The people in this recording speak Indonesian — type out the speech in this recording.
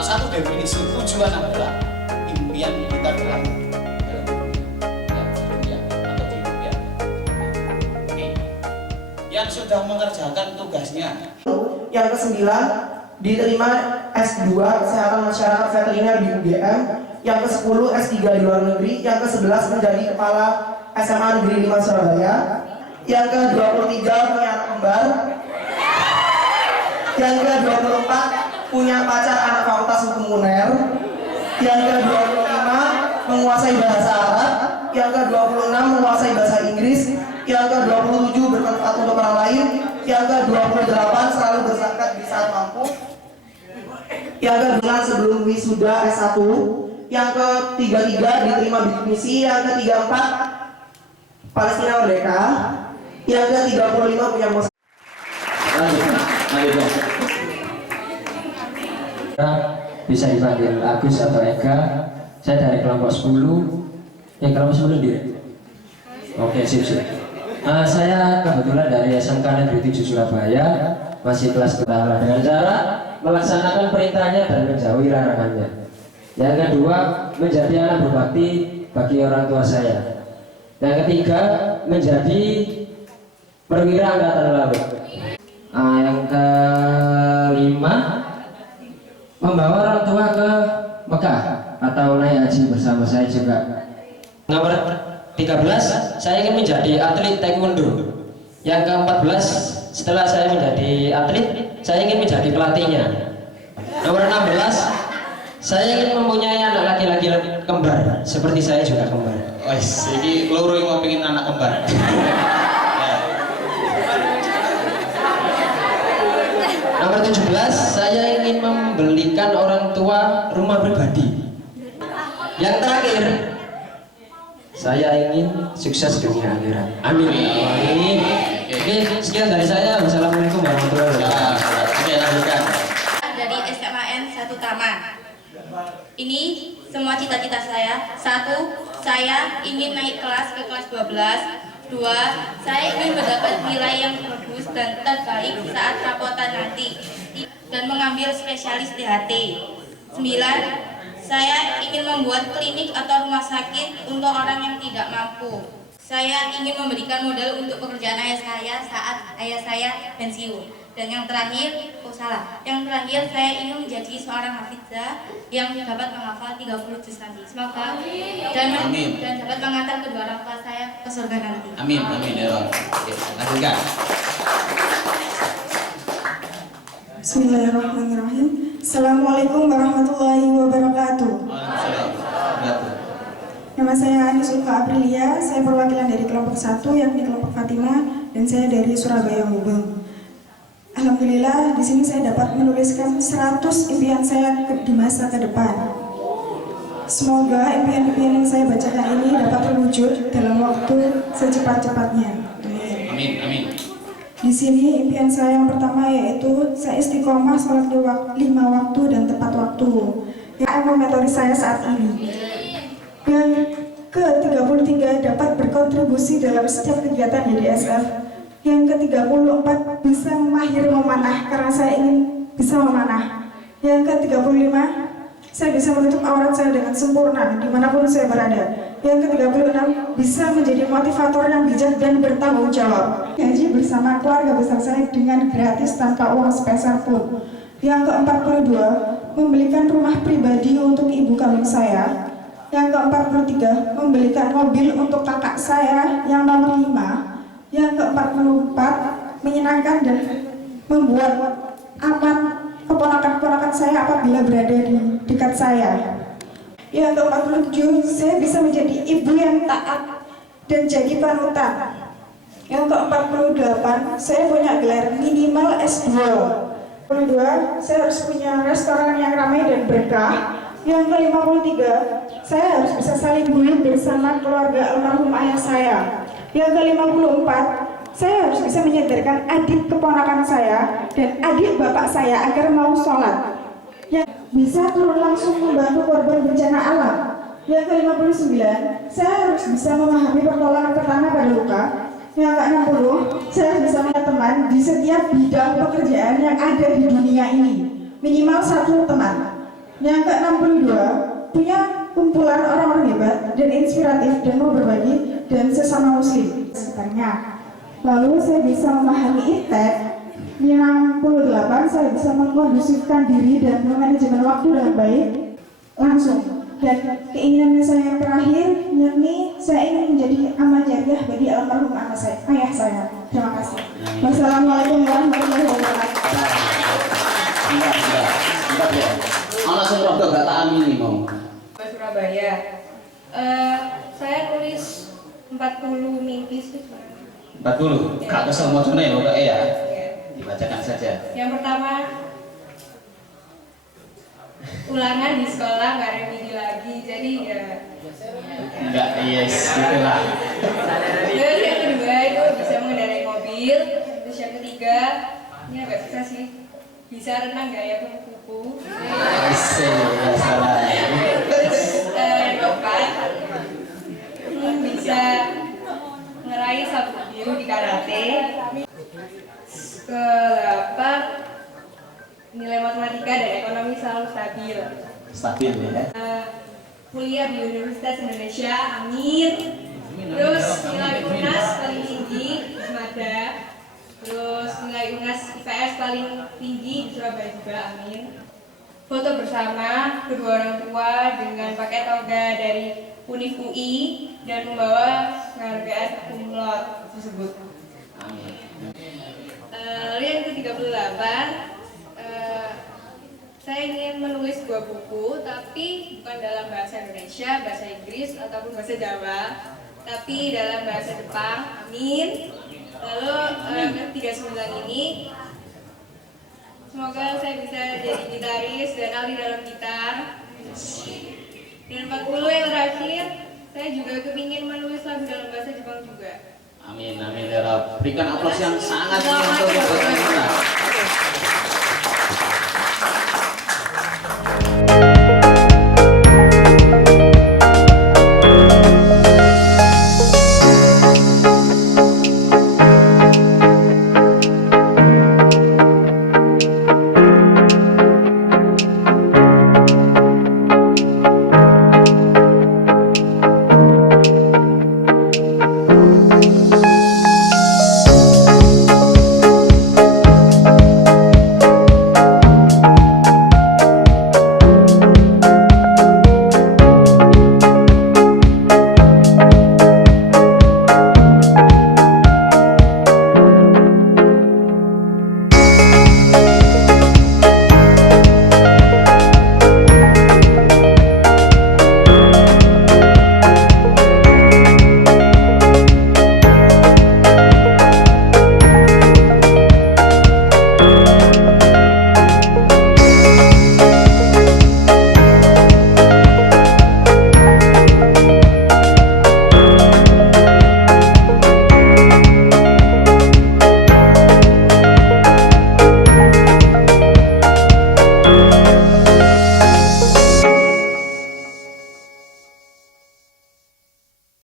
salah satu definisi tujuan adalah impian kita dalam dunia atau di dunia. Oke. Yang sudah mengerjakan tugasnya. Yang ke-9 diterima S2 Kesehatan Masyarakat Veteriner di UGM. Yang ke-10 S3 di luar negeri. Yang ke-11 menjadi Kepala SMA Negeri 5 Surabaya. Yang ke-23 punya anak kembar. Yang ke-24 punya pacar anak Fakultas Hukum UNER. Yang ke-25 menguasai bahasa Arab. Yang ke-26 menguasai bahasa Inggris. Yang ke-27 bermanfaat untuk orang lain. Yang ke-28 selalu berzakat di saat mampu. Yang ke-2 sebelum wisuda S1. Yang ke-33 diterima bidik misi. Yang ke-34 Palestina Merdeka. Yang ke-35 punya musuh. Bisa dipanggil Agus atau Ega. Saya dari kelompok 10. Kelompok 10 dia. Oke, sip. Saya kebetulan dari SMK Negeri 7 Surabaya, masih kelas pertama, dengan cara melaksanakan perintahnya dan menjauhi larangannya. Yang kedua, menjadi anak berbakti bagi orang tua saya. Yang ketiga, menjadi perwira angkatan laut. Yang kelima, membawa orang tua ke Mekah atau naik haji bersama saya juga. Nomor 13, saya ingin menjadi atlet taekwondo. Yang ke-14, setelah saya menjadi atlet, saya ingin menjadi pelatihnya. Nomor 16, saya ingin mempunyai anak laki-laki kembar, seperti saya juga kembar. Wes, ini loro yang mau pengen anak kembar. Nomor 17, saya ingin membelikan orang tua rumah pribadi. Yang terakhir, saya ingin sukses dunia akhirat. Amin. Amin. Oke, sekian dari saya. Wassalamualaikum warahmatullahi wabarakatuh. Oke, lanjutkan. Dari SMAN 1 Taman. Ini semua cita-cita saya. 1, saya ingin naik kelas ke kelas 12. 2, saya ingin mendapat nilai yang bagus dan terbaik saat rapotan nanti dan mengambil spesialis DHT. 9, saya ingin membuat klinik atau rumah sakit untuk orang yang tidak mampu. Saya ingin memberikan modal untuk pekerjaan ayah saya saat ayah saya pensiun. Dan yang terakhir, yang terakhir saya ingin menjadi seorang hafizah yang dapat menghafal 30 juz nanti. Semoga dan dapat mengantar kedua orang tua saya ke surga nanti. Amin, amin ya Allah. Oke, lanjutkan. Bismillahirrahmanirrahim. Assalamualaikum warahmatullahi wabarakatuh. Nama saya Anisulfa Aprilia. Saya perwakilan dari kelompok 1 yakni kelompok Fatimah dan saya dari Surabaya Gubeng. Alhamdulillah di sini saya dapat menuliskan 100 impian saya di masa ke depan. Semoga impian-impian yang saya bacakan ini dapat terwujud dalam waktu secepat-cepatnya. Amin, amin. Di sini impian saya yang pertama yaitu saya istiqomah sholat 5 waktu dan tepat waktu. Yang memotori saya saat ini. Yang ke-33 dapat berkontribusi dalam setiap kegiatan YDSF. Yang ke-34 bisa mahir memanah karena saya ingin bisa memanah. Yang ke-35 saya bisa menutup aurat saya dengan sempurna dimanapun saya berada. Yang ke-36 bisa menjadi motivator yang bijak dan bertanggung jawab. Haji bersama keluarga besar saya dengan gratis tanpa uang sepeser pun. Yang ke-42 membelikan rumah pribadi untuk ibu kandung saya. Yang ke-43 membelikan mobil untuk kakak saya yang nomor 5. Yang ke-44 menyenangkan dan membuat aman keponakan-keponakan saya apabila berada di dekat saya. Yang ke-47 saya bisa menjadi ibu yang taat dan jadi panutan. Yang ke-48 saya punya gelar minimal S2. Kedua, saya harus punya restoran yang ramai dan berkah. Yang ke-53 saya harus bisa saling guyup bersama keluarga almarhum ayah saya. Yang ke-54, saya harus bisa menyadarkan adik keponakan saya dan adik bapak saya agar mau sholat. Yang bisa turun langsung membantu korban bencana alam. Yang ke-59, saya harus bisa memahami pertolongan pertama pada luka. Yang ke-60, saya harus bisa punya teman di setiap bidang pekerjaan yang ada di dunia ini. Minimal 1 teman. Yang ke-62, punya kumpulan orang-orang hebat dan inspiratif dan mau berbagi dan sesama muslim sekitarnya. Lalu saya bisa memahami iptek. Yang 68, saya bisa mengkondusifkan diri dan memanajemen waktu dengan baik langsung. Dan keinginan saya yang terakhir, yakni saya ingin menjadi amal jariah bagi almarhum ayah saya. Terima kasih. Wassalamualaikum warahmatullahi wabarakatuh. Enggak ya. Anak sing rada gak tak amini mau. Surabaya. Saya tulis 40 mimpi sih. 40. Gak kesel mocone ya pokoknya ya. Dibacakan saja. Yang pertama, ulangan di sekolah nggak ada mini lagi, jadi ya. Enggak, yes, itulah. Terus yang kedua itu bisa mengendarai mobil. Terus yang ketiga, ini agak susah sih. Bisa renang gaya kupu-kupu. Asik, ya salah. Terus yang keempat, bisa ngeraih sabuk biru di karate. Ke-8, nilai matematika dan ekonomi selalu stabil. Stabil ya. Kuliah di Universitas Indonesia, amin. Terus nilai UNAS paling tinggi di Semada. Terus nilai UNAS IPS paling tinggi di Surabaya juga, amin. Foto bersama kedua orang tua dengan pakai toga dari Univ UI dan membawa penghargaan cum laude tersebut. Amin. Lalu yang ke-38, saya ingin menulis 2 buku, tapi bukan dalam bahasa Indonesia, bahasa Inggris, ataupun bahasa Jawa, tapi dalam bahasa Jepang, amin. Lalu ke-39 ini, semoga saya bisa jadi gitaris dan ahli dalam gitar. Dan 40 yang terakhir, saya juga kepingin menulis lagu dalam bahasa Jepang juga. Amin, amin ya Rob. Berikan aplaus yang sangat meriah untuk Ibu Nana.